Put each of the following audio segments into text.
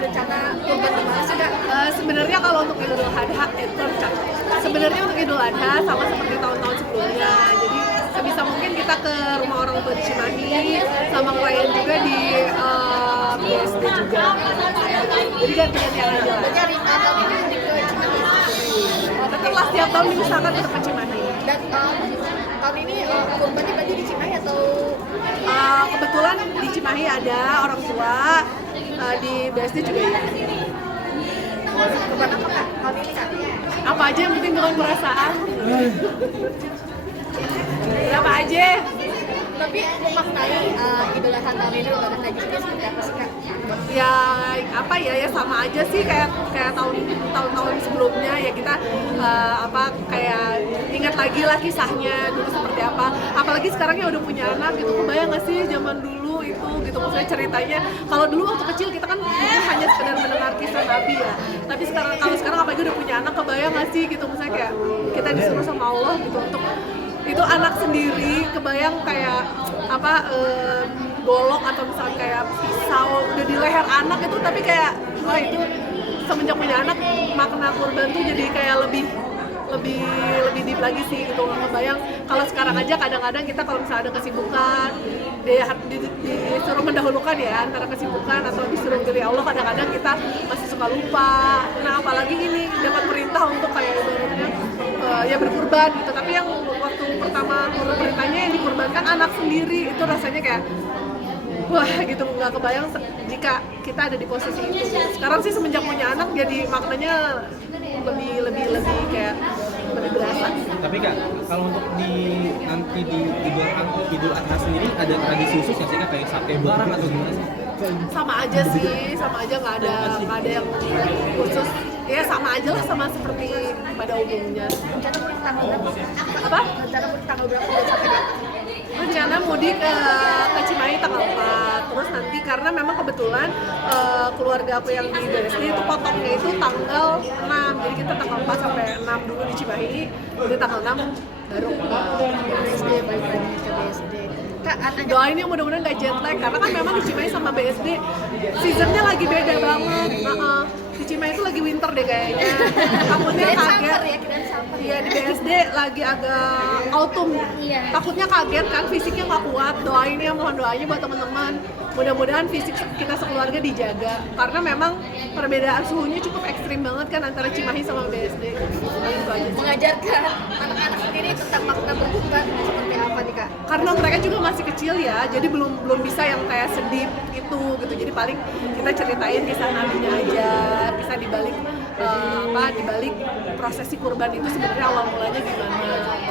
berencana kurban kemana sih Kak? Sebenarnya kalau untuk Idul Adha itu sebenarnya untuk Idul Adha sama seperti tahun-tahun sebelumnya. Jadi sebisa mungkin kita ke rumah orang tua di Cimahi, sama klien juga di BSD juga. Jadi ganti-gantian aja lah. Berarti hari tahun ini mudik ke Cimahi. Tetaplah setiap tahun diusahakan tetap ke Cimahi. Dan tahun ini kurbannya berarti di Cimahi atau Kebetulan di Cimahi ada orang tua, di BSD juga ya. kurban apa Kak? Tahun ini Kak? Apa aja yang penting dengan perasaan. Berapa aja. Tapi memaknai Idul Adha tahun ini Ramadan Haji ini seperti apa sih Kak? Ya apa ya sama aja sih kayak tahun-tahun sebelumnya ya kita kayak ingat lagi lah kisahnya dulu seperti apa, apalagi sekarang ya udah punya anak gitu. Kebayang nggak sih zaman dulu itu gitu, maksudnya ceritanya kalau dulu waktu kecil kita kan hanya sekedar mendengar kisah Nabi ya, tapi kalau sekarang apalagi udah punya anak, kebayang nggak sih gitu, misalnya kayak kita disuruh sama Allah gitu untuk itu anak sendiri, kebayang kayak golok atau misalnya kayak pisau udah di leher anak itu, tapi kayak wah itu semenjak punya anak makna kurban tuh jadi kayak lebih deep lagi sih gitu. Kebayang kalau sekarang aja kadang-kadang kita kalau misalnya ada kesibukan disuruh mendahulukan ya antara kesibukan atau disuruh pilih Allah, kadang-kadang kita masih suka lupa. Nah apalagi ini dapat perintah untuk kayak ibaratnya ya berkurban gitu, tapi yang waktu pertama perintahnya yang dikurbankan anak sendiri itu rasanya kayak wah gitu, nggak kebayang jika kita ada di posisi itu. Sekarang sih semenjak punya anak jadi maknanya lebih kayak lebih berasa. Tapi Kak, kalau untuk nanti di Idul Adha sendiri ada tradisi khusus nggak sih Kak, kayak sate bareng atau gimana sih? Sama aja nggak ada yang khusus ya, sama aja lah sama seperti pada umumnya. Rencana mudik tanggal berapa? Apa? Rencana mudik tanggal berapa dan sampai kapan? Rencana mudik ke Cimahi tanggal 4, terus nanti karena memang kebetulan keluarga aku yang di BSD itu potongnya itu tanggal 6, jadi kita tanggal 4 sampai 6 dulu di Cimahi, jadi tanggal 6 baru BSD, balik lagi ke BSD. Kak, doain ya mudah-mudahan gak jet lag, karena kan memang di Cimahi sama BSD seasonnya lagi beda banget. Di Cimahi itu lagi winter deh kayaknya, takutnya kaget. Iya, di BSD lagi agak autumn. Iya. Takutnya kaget kan, fisiknya nggak kuat. Doain ya, mohon doanya buat teman-teman. Mudah-mudahan fisik kita sekeluarga dijaga, karena memang perbedaan suhunya cukup ekstrim banget kan antara Cimahi sama BSD. Gitu aja. mengajarkan anak-anak sendiri tentang makna berkurban seperti apa nih Kak? Karena mereka juga masih kecil ya, jadi belum bisa yang kayak sedih itu gitu. Jadi paling kita ceritain kisah nabinya aja, kisah dibalik dibalik prosesi kurban itu sebenarnya awal mulanya gimana.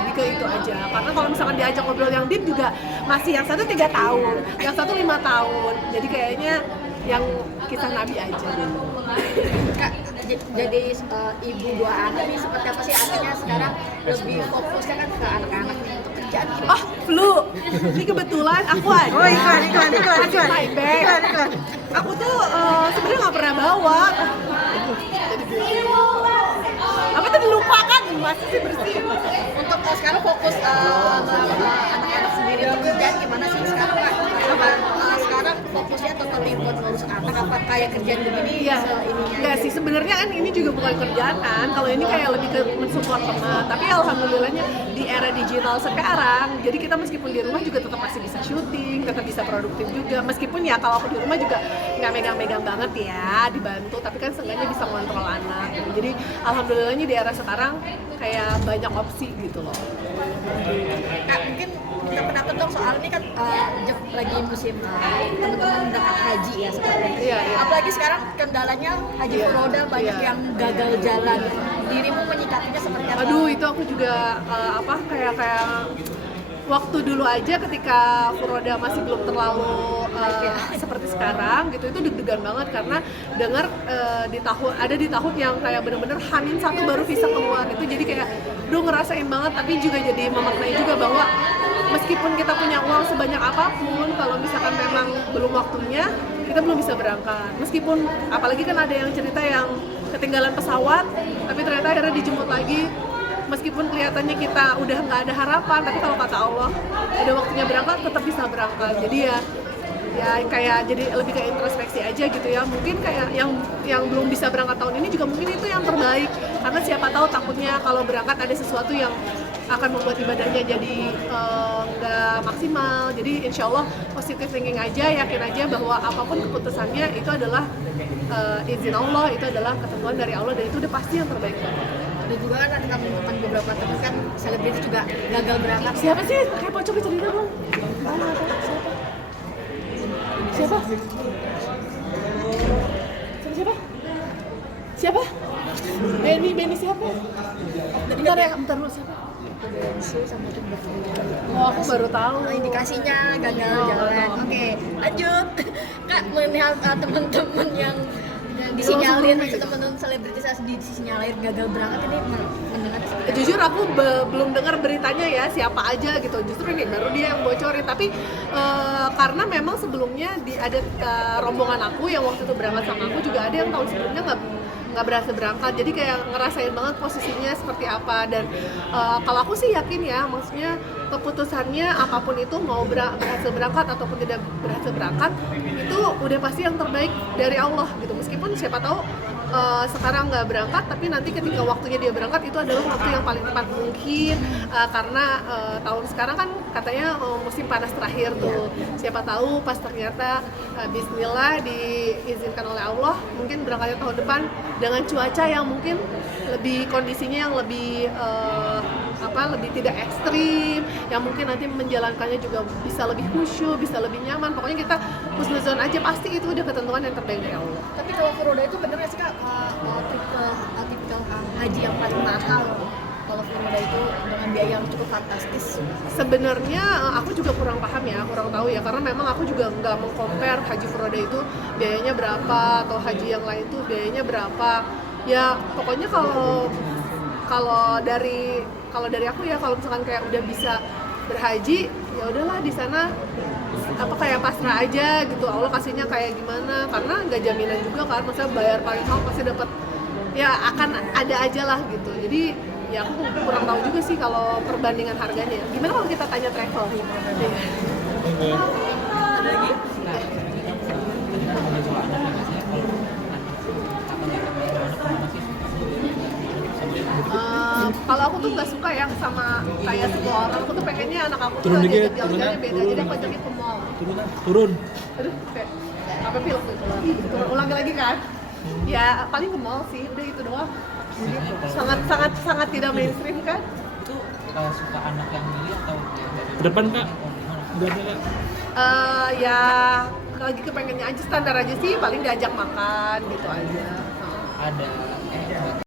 Lebih ke itu aja. Karena kalau misalkan diajak ngobrol yang deep juga masih yang satu 3 tahun, yang satu 5 tahun. Jadi kayaknya yang kisah nabi aja. Kak, jadi ibu 2 anak nih seperti apa sih artinya sekarang lebih fokusnya kan ke anak-anak untuk kerjaan gitu. Oh, flu. Ini kebetulan aku ada. Oh, iklan. My bag. Aku tuh sebenarnya nggak pernah bawa. Apa tuh dilupakan? Masih sih bersih. Untuk sekarang fokus anak-anak sendiri untuk kerjaan gimana sih sekarang Kak? Sekarang fokusnya totally buat ngurus anak apa kayak kerjaan begini Iya. ininya? Enggak sih, sebenarnya kan ini juga bukan kerjaan kan. Kalau ini kayak lebih ke mensupport teman. Tapi alhamdulillahnya di era digital sekarang, jadi kita meskipun di rumah juga tetap masih bisa syuting, tetap bisa produktif juga. Meskipun ya kalau aku di rumah juga nggak megang-megang banget ya, dibantu. Tapi kan seenggaknya bisa mengontrol anak. Gitu. Jadi alhamdulillahnya di era sekarang kayak banyak opsi gitu loh. Kak, mungkin kita pendapat dong soal ini kan lagi musim teman-teman berangkat haji ya sekarang. Iya. Apalagi sekarang kendalanya haji furoda banyak yang gagal jalan. Dirimu menyikapinya seperti apa? Aduh, itu aku juga kayak waktu dulu aja ketika furoda masih belum terlalu seperti sekarang gitu, itu deg-degan banget karena dengar di tahun yang kayak bener-bener H-1 baru bisa keluar itu, jadi kayak ngerasain banget. Tapi juga jadi memaknai juga bahwa meskipun kita punya uang sebanyak apapun, kalau misalkan memang belum waktunya, kita belum bisa berangkat. Meskipun apalagi kan ada yang cerita yang ketinggalan pesawat tapi ternyata akhirnya dijemput lagi. Meskipun kelihatannya kita udah nggak ada harapan, tapi kalau kata Allah udah waktunya berangkat, tetap bisa berangkat. Jadi ya ya kayak jadi lebih kayak introspeksi aja gitu ya. Mungkin kayak yang belum bisa berangkat tahun ini juga mungkin itu yang terbaik, karena siapa tahu takutnya kalau berangkat ada sesuatu yang akan membuat ibadahnya jadi nggak maksimal. Jadi insya Allah positive thinking aja, yakin aja bahwa apapun keputusannya itu adalah izin Allah, itu adalah ketentuan dari Allah, dan itu udah pasti yang terbaik banget. Ada juga kan ada teman-teman beberapa teman kan selebriti juga gagal berangkat. Siapa sih? Kayak coba cerita dong. Siapa? Siapa? Benny siapa? Bentar lu siapa? Sama juga. Oh, aku baru tahu. Indikasinya gagal jalan. Oke, lanjut. Kak, melihat teman-teman yang disinyalir, teman-teman selebritis disinyalir gagal berangkat ini mendengar seperti Jujur aku belum dengar beritanya ya siapa aja gitu. Justru ini baru dia yang bocorin. Tapi karena memang sebelumnya ada rombongan aku yang waktu itu berangkat sama aku juga ada yang tahun sebelumnya nggak berhasil berangkat. Jadi kayak ngerasain banget posisinya seperti apa. Dan kalau aku sih yakin ya, maksudnya keputusannya apapun itu, mau berhasil berangkat ataupun tidak berhasil berangkat, itu udah pasti yang terbaik dari Allah gitu. Meskipun siapa tahu sekarang nggak berangkat, tapi nanti ketika waktunya dia berangkat itu adalah waktu yang paling tepat mungkin, karena tahun sekarang kan katanya musim panas terakhir tuh. Siapa tahu pas ternyata bismillah diizinkan oleh Allah, mungkin berangkatnya tahun depan dengan cuaca yang mungkin lebih, kondisinya yang lebih lebih tidak ekstrim, yang mungkin nanti menjalankannya juga bisa lebih khusyuk, bisa lebih nyaman. Pokoknya kita husnuzon aja, pasti itu udah ketentuan yang terbaik dari Allah. Tapi kalau furoda itu bener nggak sih Kak, tipikal haji yang paling mahal? Kalau furoda itu dengan biaya yang cukup fantastis. Sebenarnya aku juga kurang paham ya, kurang tahu ya, karena memang aku juga nggak meng-compare haji furoda itu biayanya berapa atau haji yang lain tuh biayanya berapa. Ya pokoknya kalau dari aku ya, kalau misalkan kayak udah bisa berhaji, ya udahlah di sana kayak pasrah aja gitu, Allah kasihnya kayak gimana, karena nggak jaminan juga kan, maksudnya bayar paling mahal pasti dapat, ya akan ada aja lah gitu. Jadi ya aku kurang tahu juga sih kalau perbandingan harganya. Gimana kalau kita tanya travel? Ada lagi? Kalau aku tuh nggak suka yang sama kayak semua orang, aku tuh pengennya anak aku tuh Turun dikit, jalan-jalannya beda, jadi aku ajakin ke mall. Turun. Aduh, kayak apa pilek gitu. Ulangi lagi kan? Ya paling ke mall sih, udah itu doang. Sangat tidak mainstream kan? Itu suka anak yang milih atau Ke depan Kak. Udah ada Kak. Ya lagi kepengennya aja, standar aja sih, paling diajak makan gitu aja. ada